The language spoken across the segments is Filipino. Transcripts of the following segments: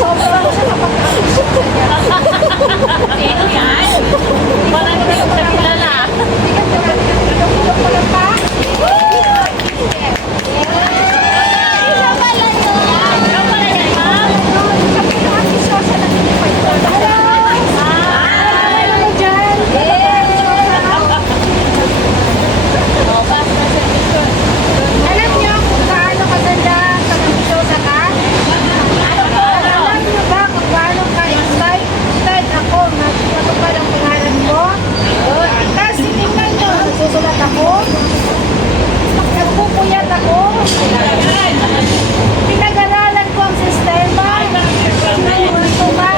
Sobrang siya kapag-action niya. Sino yan? Parang hindi ko siya kilala. Tulog ko lang pa. Alam niyo kung gaano kaganda pag nag-shosa ka? Alam niyo ba kung gaano ka-excited ako na matupad ang pangalan ko? Kasi tingnan niyo, nagsusulat ako, nagpupuyat ako, pinag-aralan ko ang sistema, gusto ba?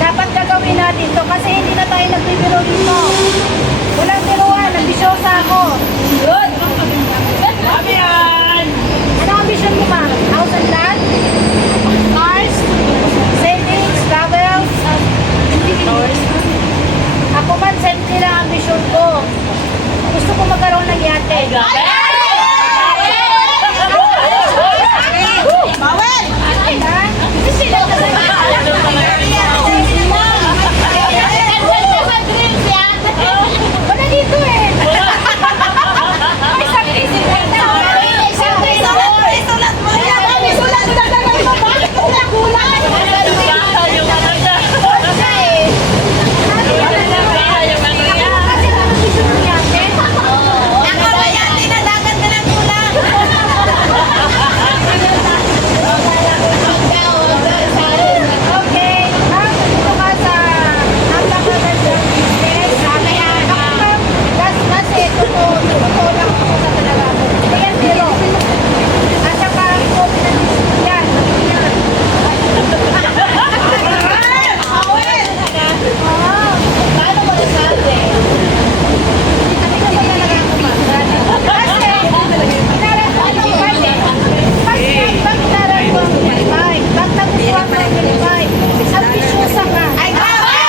Dapat gagawin natin to kasi hindi na tayo nagbibiro dito. Walang biruan, nag-bisyosa ako. Good! Sabi yan! Ano ang vision mo, ma'am? House and land? Cars? Savings? Travels? Ako man, simple lang ang vision ko. Gusto ko magkaroon ng yate. Bawal! Wala dito eh. May sakit. Isulat mo yan! Isulat mo na lang mo! Bakit kulang-kulang? Kasi ang vision mo yate. Ako ba yan? Dinadagan ka ng kulang! Okay. Ma'am, dito ka sa napakagandang business. Ako, ma'am, kasi totoo lang ako sa talaga. Hindi yan biro. At saka ako, pinag-isip yan. Oo. Paano mo nasabi? Ano ba talaga ako, ma'am? Kasi, inaral ko ang Unify eh. Pag inaral ko ang Unify, pag nagustuhan ko ang Unify, ambisyosa ka. Ay, grabe!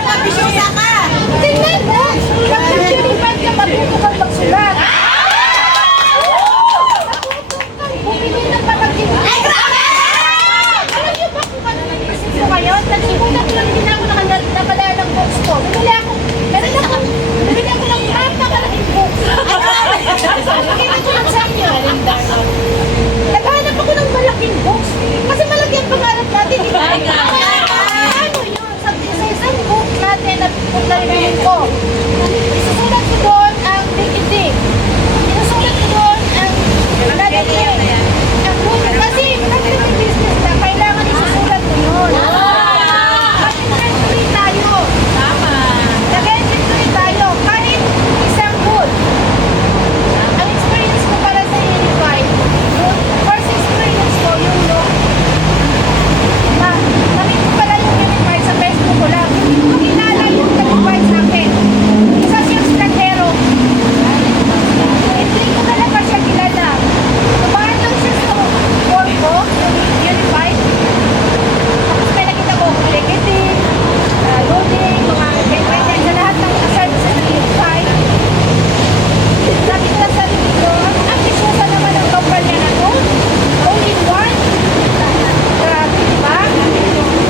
Pabisyosa ka! Tingnan mo! Pag nag-Unify ka, matuto kang magsulat. Bumili ng pamaging. Ay, grabe! Alam niyo ba kung ano nag-isip ko ngayon? Nag-ipunan ko lang din ako nakadala ng books ko. Bumili ako ng napakalaking books. Pakita ko lang sa inyo. Naghanap ako ng malaking books. Kasi malaki ang pangarap natin. Di ba? Ay, grabe. Ano yun? Sa isang book natin na pagkalimutin ko. Isusulat ko doon ang dikitig. Isusulat ko doon ang nadidig. Kasi nag-business na kailangan isusulat mo yun. Kasi nag-business tayo. Tama. Nag-business tayo. Kahit isang good. Ang experience ko para sa Unify, yung first experience ko, yung nakita ko pala yung Unify sa Facebook ko lang. Hindi ko kilala yung Unify sa akin. Isa siyang strangero. Hindi ko talaga siya kilala. Tumahan lang siya sa wall ko, Unify. Tapos may nakita ko, ticketing, loading, mga ganyan, sa lahat ng services ng Unify. Sabi ko lang sa dito, ang isyosa naman ang kumpanya na to. Only one. Grabe, di ba?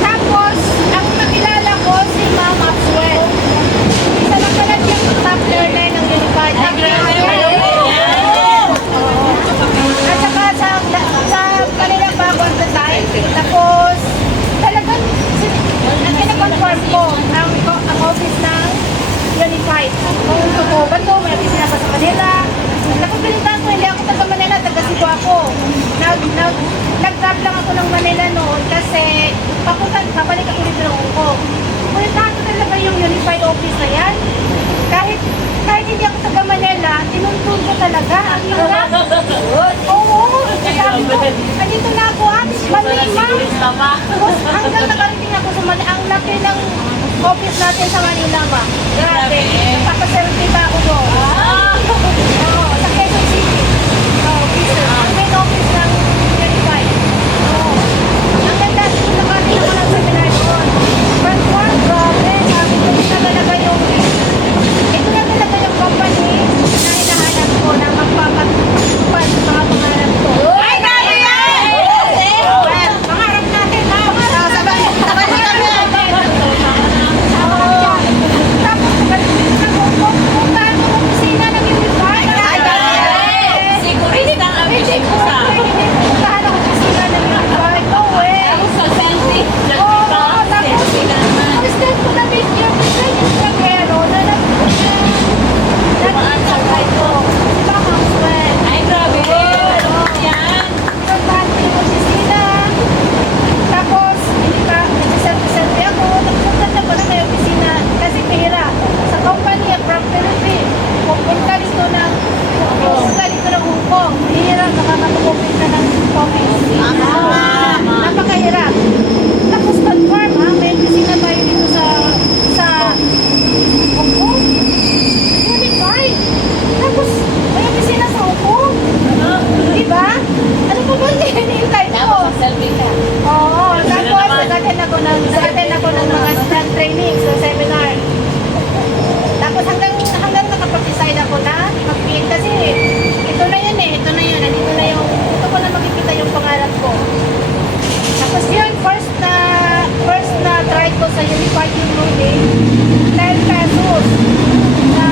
Tapos, ang nakilala ko si Ma'am Maxwell. Isa lang pala siyang top learner ng Unified. Top learner. Oo. At saka sa kanilang bago at the time. Tapos, talagang ang kinakonform ko ang office ng Unified. Kung totoo ba ito, may office na ba sa Manila? Napapilitan ko, hindi ako taga Manila, taga Cebu ako. Nag-drop lang ako ng Manila noon kasi papalik ako dito ng Hong Kong. Pilitan ko talaga yung Unified office na yan. Kahit hindi ako taga Manila, tinuntun ko talaga ang hirap. Oo, sabi ko, andito na ako, Manila. Tapos hanggang nakarating ako sa Manila, ang laki ng office natin sa Manila ba? Grabe, napapaserti pa ako doon. Oo, sa Quezon City. Oo, ang main office ng Unify. Oo. Ang ganda, nakarating ako ng seminar doon. But one, grabe, sabi ko, ito na talaga yung company na hinahanap ko na magpapatupad sa mga pangarap ko. Selfie ka. Oo, tapos naman. nag-attend ako ng mga stand training sa seminar. Tapos hanggang nakapag-decide ako na mag-PN kasi ito na yun, nandito na yung, ito ko na makikita yung pangarap ko. Tapos yun, first na try ko sa Unified yung loading, 10 pesos na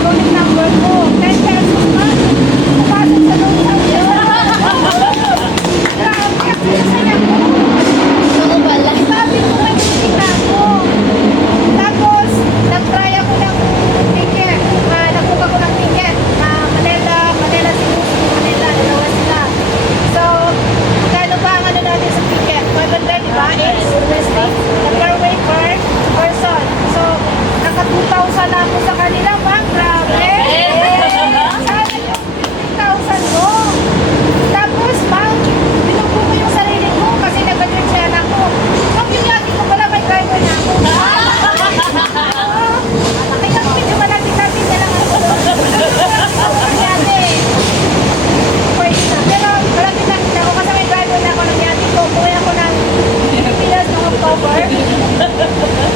loading number ko, 10 pesos na, pupasok sa loading number. Grabe, ang saya ko. Sabi ko, may kita ko. Tapos, nag-try ako ng ticket. Nag-book ako ng ticket. Manila, Cebu, Manila. Dalawa sila. So, magkano ba ang ano natin sa ticket? 500, di ba? Each Wednesday. Per way per person. So, naka 2,000 na ako sa kanila, ma'am. Grabe. Sana yung 15,000 mo. Tapos, ma'am, binubo ko yung sarili ko kasi nag-adrensian ako. Ma'am, yung yati ko pala may driver na ako. Kaya medyo malapit-lapit na lang ako. Yate. Pero malapit-lapit ako kasi may driver na ako ng yati ko. Buhay ako ng Pilipinas noong October.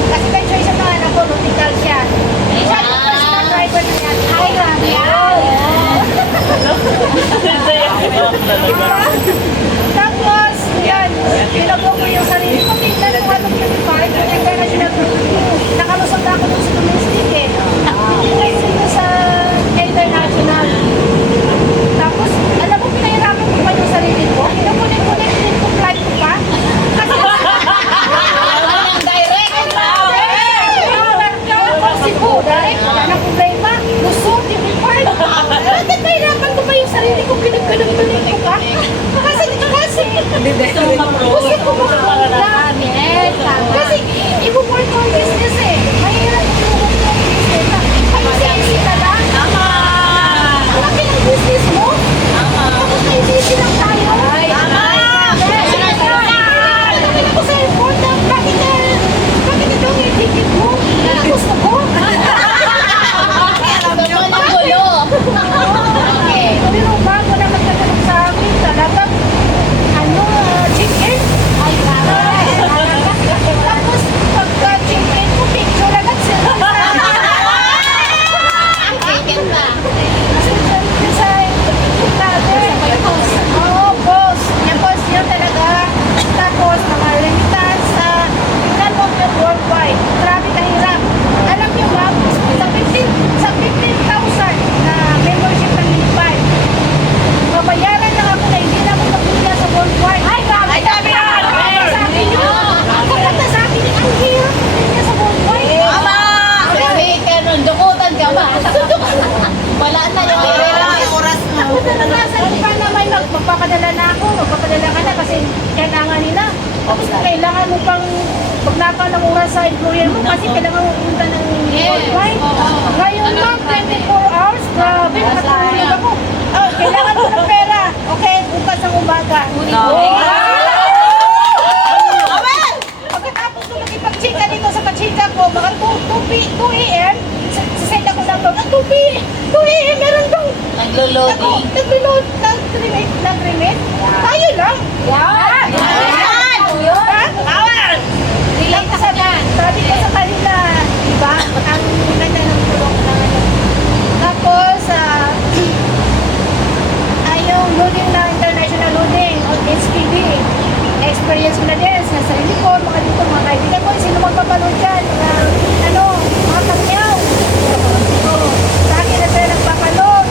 Kasi may choice ang mga anak ko, vertical siya. Siya yung first na driver ng yati ko. Ay, grabe. Tapos, yan, pinago ko yung sarili ko. Tingnan ko ano Unified, yung international community. Nakalusot na ako dun sa domestic eh. Kasi ko sa international. Tapos, alam mo, pinahirapan ko pa yung sarili ko. Kinukulit-kulit din ko flight ko pa. Kasi, Walang direct. Cebu, direct, wala nang problema. Lusot, Unified. Bakit mahirapan ko pa yung sarili ko? Kinukulit ko pa. Kasi, Gusto mo ma-pro? gusto ko makapunta. Kasi, ibu-work ko ang business eh. Mahirap ibu-work ko ang business. Ay, sexy ka lang. Tama. Ang laki ng business mo. Tama. Tapos may busy lang tayo. Tama. Sabi ko sa airport na, bakit ito ang ticket mo? Gusto ko. Gusto mo ng gulo. Okay. Pero bago na magtatanong sa akin, talagang, chicken? Ay, tapos, pagka-chicken ko, picture agad sila. Chicken pa. Oo, boss. Yan, boss, yan talaga. Tapos, mga remittance sa tingnan mo yung worldwide. Grabe kahirap. Alam niyo ba, sa 15,000 na membership ng Unified, mabayaran lang ako na hindi na ako magpunta sa worldwide. Ay, grabe! Ay, grabe! Sa akin yun. Kaya sa akin, ang hirap niya sa worldwide. Tama. Kasi ganun, dukutan ka ba? Wala na yung oras mo. Ako naranasan ko pa na may magpapadala na ako, magpapadala ka na kasi kailangan nila. Tapos kailangan mo pang magnakaw ng oras sa employer mo kasi kailangan mo pumunta ng worldwide. Ngayon ma'am, 24 hours, grabe, nakatulog ako. Oh, kailangan ko ng pera. Okay, bukas ng umaga. Pagkatapos ko makipag-chika dito sa kachika ko, mga 2 a.m., sisend ako ng load. 2 a.m. meron bang Naglo-loading. nag-reload, nag-remit? Tayo lang. Yan! Power! Relate ka na. Sabi ko sa kanila, diba? Ang ganda ng tulong na ano. Tapos, yung loading na international loading on HPD. Experience ko na din sa sarili ko, mga dito, mga kaibigan ko, sino magpapanood dyan, mga kamyaw. Sa akin na sila nagpapanood.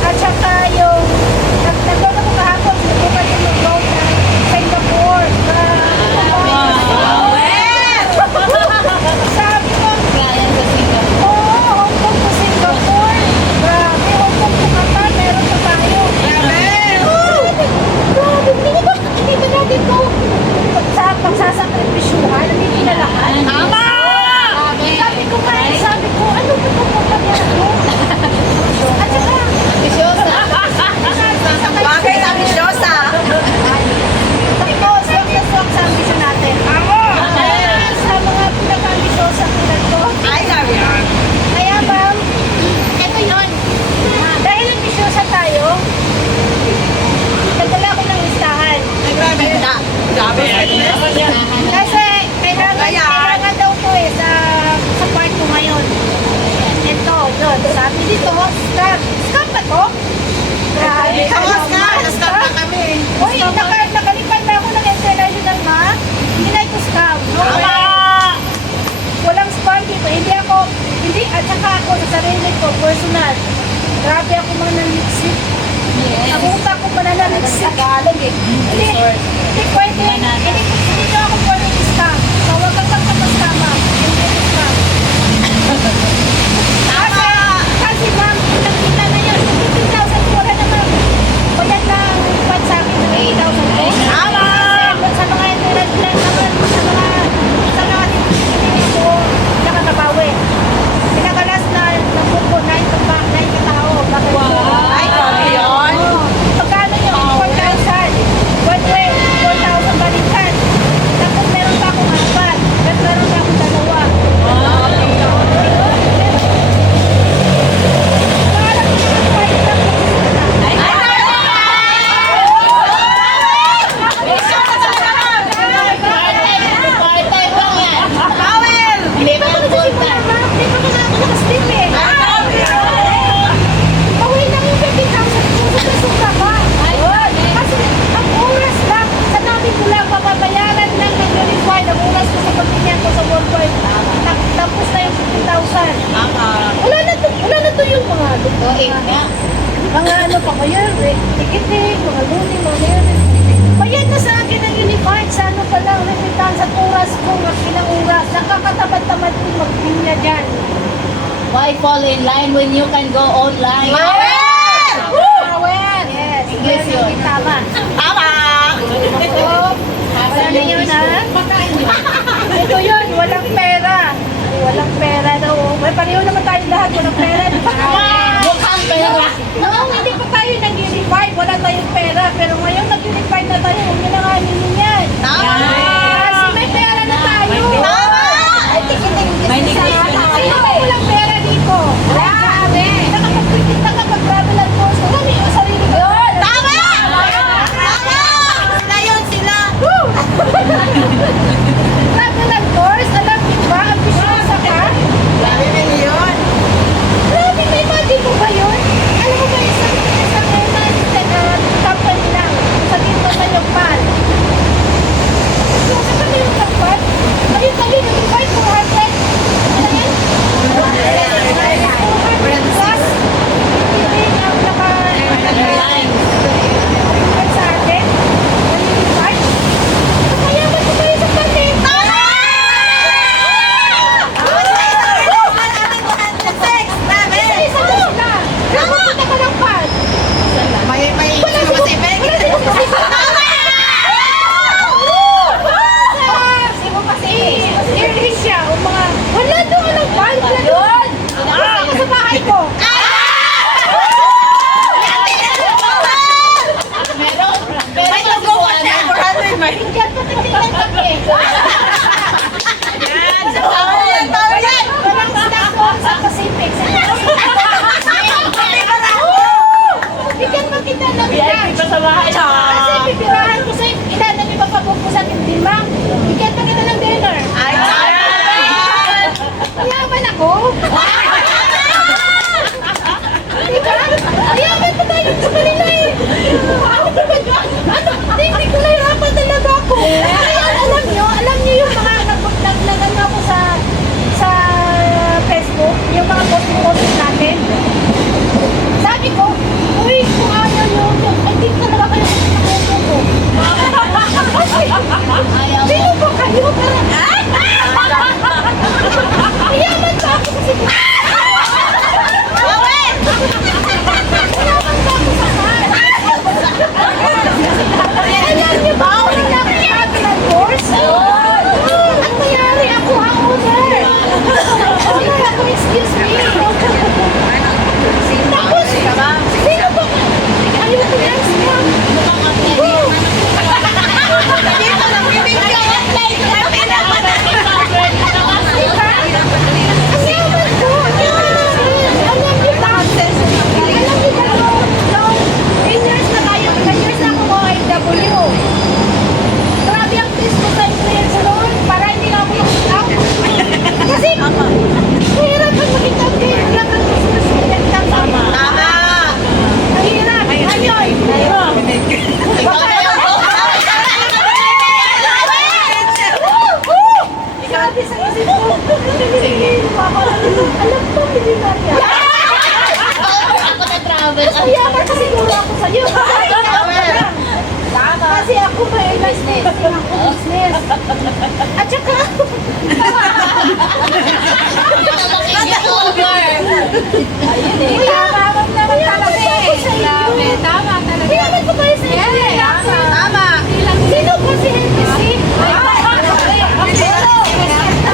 At saka yung, nagload ako kahapon, sinubukan yung mag-load na Singapore. Sabi ko, Gaya sa Singapore. Hong Kong to Singapore. personal. Grabe ako mananaliksik. Ang utak ko mananaliksik. Tagalog eh. Hindi pwede. Hindi ko ako pwede scam. Huwag kang pagkakastama. Hindi scam. Kasi ma'am, kita na yan. 15,000 po na ma'am. Bayad lang pan sa akin ng 8,000 po. Sa mga internet lang naman, sa mga hindi ko nakakabawi. Pinakalas na nagpupo 9 katao. Bakit po? Ay, grabe yun. Pagkano yun? 4,000. 4,000 balikan. Tapos meron pa akong apat. At meron pa akong dalawa. Pangalan ko yung kahit na Part-time lang yan. Hindi pa yung full-time. Hindi pa nga ako nakasteam eh. Bawi lang yung 50,000 ko. Suka ba? Kasi ang oras lang, sa dami ko lang papabayaran lang ng unified. Ang oras ko sa pagpinyan ko sa worldwide. Tapos na yung 50,000. Wala na to yung mga mga ano pa kaya, tikiting, mga luning, mga meron. Bayad na sa akin ang unified. Sa ano pa lang, remittance at oras ko, at ilang oras. Nakakatamad-tamad ko magpinya dyan. Why fall in line when you can go online? Yes! English yun. Hindi tama. So, wala na yun ha? Ito yun, walang pera. Walang pera daw. May pareho naman tayo lahat, walang pera. di ba? Mukhang pera. Noong hindi pa tayo nag-unify, wala tayong pera. Pero ngayon nag-unify na tayo, huwag nyo na nga ninin yan. Kasi may pera na tayo. Ay, tikiting. May negosyo na Sino ba walang pera dito? Grabe. Nakapag-critic na kapag-travel at course. Wala niyo yung sarili ko. Travel and course, alam niyo ba? Ambisyosa ka? Grabe, may mati ko ba yun? Alam mo ba isang company lang, sabihin mo sa yung pal. So, sa kami yung kapal, ayun kami yung invite 400. Ano yan? 400 plus. Hindi ang naka-invite sa atin. Nag-invite. Mayaman ko kayo sa pati. Isa-isa sila. Nakakita ka ng pal. Wala sino kasi early siya o mga wala doon ng pal. Wala doon. Ako sa bahay ko. Meron. Meron ko Diyan ko tingnan kami. Walang snack doon sa Pacific. Bigyan mo kita ng lunch. Kasi pipirahan ko sa'yo. Ilan na may papabog ko sa timbang. Bigyan pa kita ng dinner. Mayaman ako. Diba? Mayaman pa tayo sa kanila eh. Hindi ko nahirapan talaga ako. Kaya alam niyo yung mga naglagan ako sa Facebook, yung mga posting natin. Sabi ko, uy, kung ayaw nyo, ay di talaga kayo sa ko. Ayaw Sino ba kayo? Mayaman pa ako kasi. Mayaman pa ako sa Mayaman kasi siguro ako sa'yo. Tama. Kasi ako may business. Ako business. At saka, Ayun eh. tama naman talaga eh. Grabe, tama talaga. Kailan ko kayo sa inyo? Tama. Sino ba si Henry C?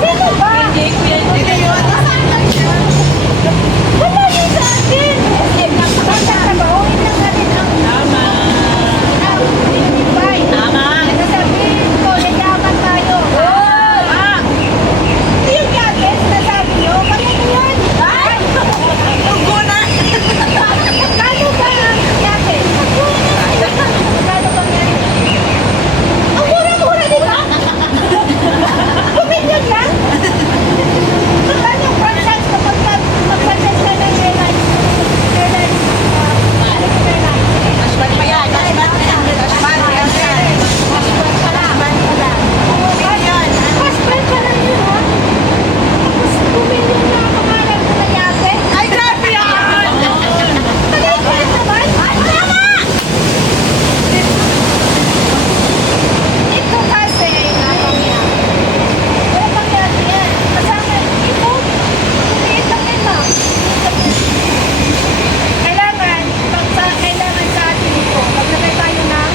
Sino ba? Wala yun sa akin. Tatrabahoin lang natin ang invite. Tama. Sasabihin ko, yayaman tayo. Hindi yung yakin, sinasabi nyo. Kaya yan. Tugo na. Kano ba ang yakin? Kano ba yan? Ang mura-mura, di ba? Kumilyon lang. Kano yung franchise na mag-franchise ka ng airlines? Airlines, ano yung airlines? Cashback pa yan. Cashback pa yan. Cashback pa yan. Cashback pa lang. Cashback pa lang yun, ha? Tapos bumili na ang pangalan ko na yate. Ay, grabe yan! Maliit naman. Tama! Ito kasi, wala pang yate yan. Kasama, ito, maliit lang yan, ma'am. Kailangan sa atin ito, maglagay tayo ng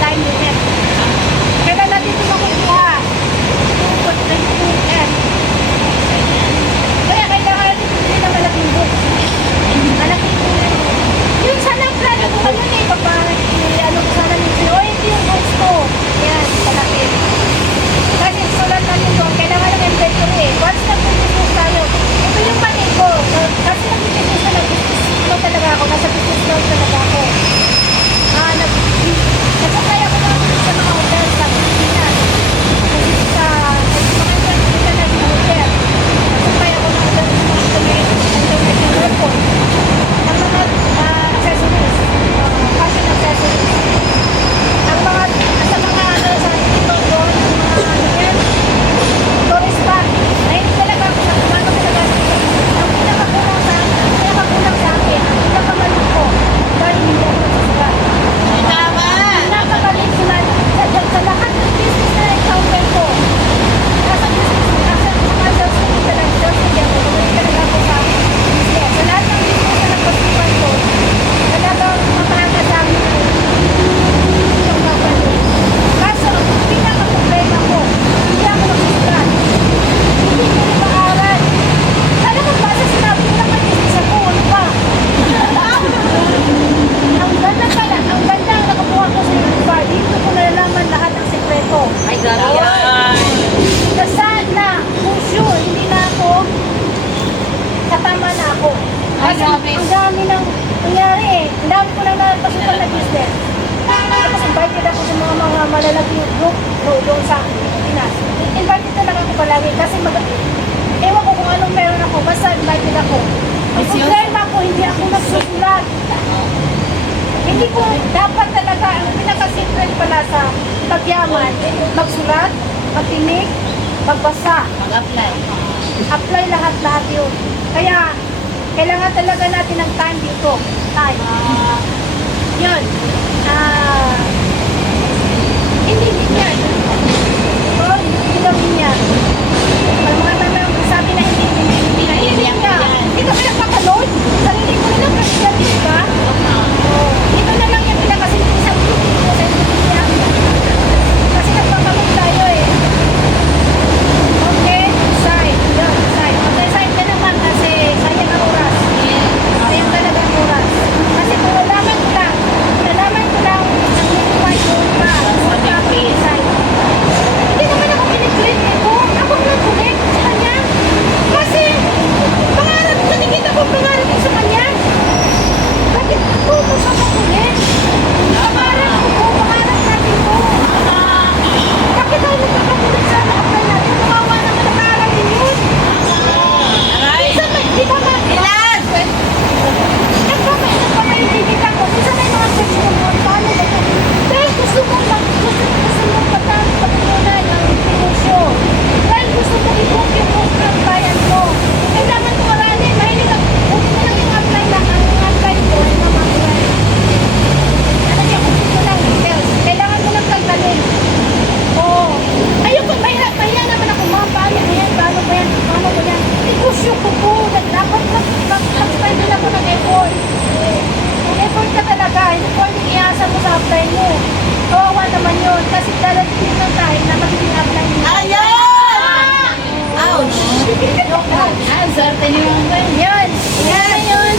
time limit. Kailan natin ito makukuha? 2.2 Kaya kailangan natin bumili ng malaking book. Malaking book. Yung sana plano ko kayo eh, ano ko sana nito. O, hindi yung books ko. Yan, malaki. Kasi sulat natin doon, kailangan ng inventory eh. Once na business tayo, ito yung money ko. Kasi nag-business na nag-business ko talaga ako. Nasa business loan talaga ako. Nag-apply ako sa mga hotel sa Pilipinas. Kasi sa mga international hotel. Nag-apply ako ng hotel sa mga international airport. Ng mga accessories, fashion accessories. Ang mga, sa mga sa dito doon, mga yan, tourist spot. Ayun talaga ako sa kumano talaga sa ang pinakakulang sa akin, ang pinakamalit ko, dahil hindi ako nagsusulat. Tama. Pinakamalit ko na sa lahat ng business na encounter ko. Nasa business, nasa mga sales ko talaga, sales ko yan, magaling talaga ako sa business. Sa lahat ng business na nagpasipan ko, talagang mapahanga sa akin yung babalik. Kaso, ang pinaka-problema ko, hindi ako nagsusulat. Hindi ko rin maaral. Alam mo ba, sa sinabi ko lang may business ako, ano ba? Ang ganda pala, ang ganda ang nakabuha ko sa iba. Dito ko nalalaman lahat ng sekreto. Ay, grabe yan. Nasaan na, pusyo, hindi na ako, katama na ako. Ay, Kasi grabe. ang dami nang nangyari eh. Ang dami ko nang napasukan na business. Tapos invited ako sa mga malalaking group doon sa Pinas. Invited talaga ako palagi kasi ewan ko kung anong meron ako. Basta invited ako. Ang problema ko, hindi ako nagsusulat. Hindi ko dapat talaga, ang pinaka-secret pala sa pagyaman, magsulat, magtinig, magbasa. Mag-apply. Apply lahat-lahat yun. Kaya, kailangan talaga natin ng time dito. Time. Yun. Hindi din yan. O, hindi gawin yan. Pag mga tamang sabi na hindi na. Hindi ka. Hindi ka pinagpapanood. Sarili ko lang kasi yan, di ba? Ito na lang yung pinakasimple sa video ko sa Indonesia. Kasi nagpapanood tayo eh. Okay, side. Yun, side. Okay, side ka naman kasi sayang ang oras. Sayang talaga ang oras. Kasi kung nalaman ko lang ang nilipay ko pa sa copy side. Hindi naman ako pinag-grade nito. Ako nag-connect sa kanya. Kasi, pangarap, nakikita apply mo. Kawawa naman yun. Kasi darating ng time na magiging apply mo. Ayan! Ouch! Ah, swerte niyo yung ba? Yun. Yan na yun.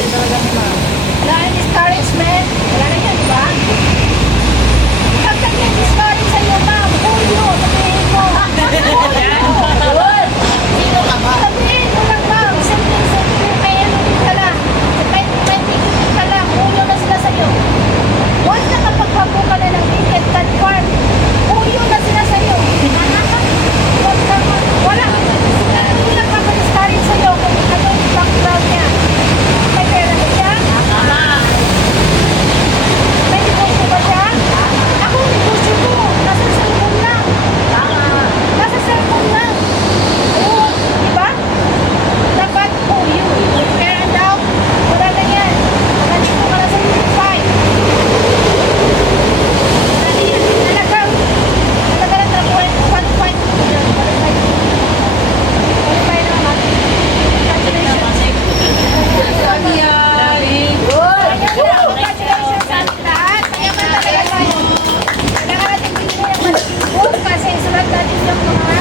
Wala yung discouragement. Wala na yun, di ba? Kapag yung discourage sa'yo, ma'am, ulo, sabihin mo. Sino ka ba? Sabihin mo lang, ma'am, simple, may ano din ka lang. May ticket ka lang, ulo na sila sa'yo. Once nakapagpapo ka na ng ticket, confirm, ulo na sila sa'yo. Wala. Hindi nagpapag-discourage sa'yo kung ano yung background niya. May pera ba siya? Tama. May negosyo ba siya? Ako, negosyo ko. Nasa cellphone lang. Tama. Nasa cellphone lang. Oo, di ba? Dapat po yun. Fair and out. Wala na yan. Nandito ka na sa unify. Wala na yan. Talagang nabuhay ko. Qualify ko yun. Qualify ko. Qualify naman. Congratulations. Congratulations sa lahat. Kaya man talaga tayo. Kailangan natin bigyan yung malaking goal kasi sulat natin yung mga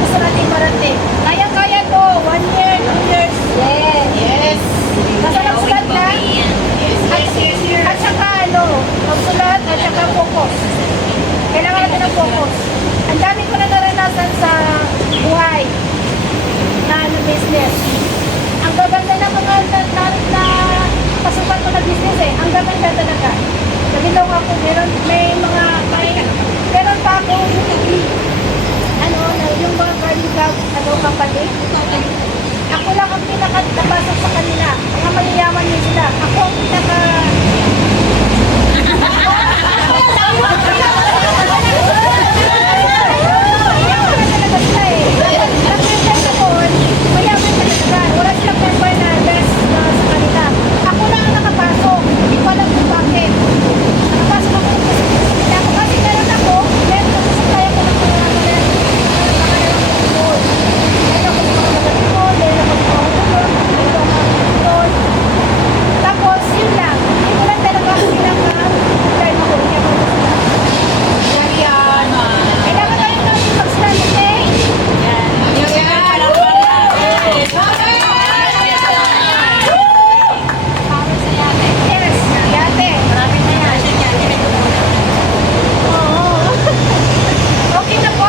gusto natin marating. Kaya-kaya to. 1 year, 2 years. Yes. Basta lang sulat lang. At saka ano, magsulat at saka focus. Kailangan natin ng focus. Ang dami ko na naranasan sa buhay na ano, business. Ang gaganda ng mga na pasukan ko na business eh. Ang gaganda talaga. Nagilaw ako, meron pa ako ano, yung mga garlic ano, company. Ako lang ang pinaka-napasok sa kanila. Mga mayayaman din sila. Ako ang pinaka... Mayaman na talaga sila eh. Nag-present ako, mayaman talaga. Wala silang member na best sa kanila. Ako lang ang nakapasok. Hindi ko alam kung bakit. Nakapasok ako ng kasi ako kasi meron ako supply ako ng mga food. Meron ako ng mga magalimon, meron ako ng mga ulo, meron ako ng mga ulo. Tapos, yun lang. Hindi ko lang talaga ako pinaka-apply mo ko. Hindi ako kailangan tayo natin mag-stand, okay? Yes, yate. Oo. Okay na po.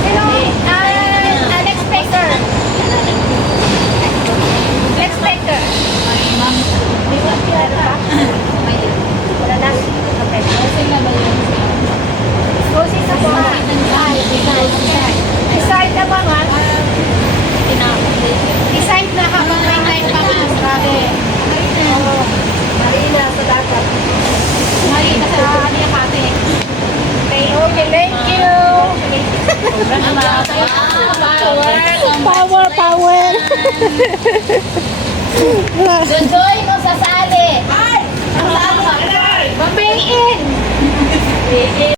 Sino? Next speaker. Next speaker. Meron pa? Wala na. Okay. Closing na po. Decide na ba nga? Decide na habang may time pa nga. Grabe. Oo. Marina sa dagat. Marina sa Makati. Okay, thank you. Power. Sundoy mo sa sali. Babayin!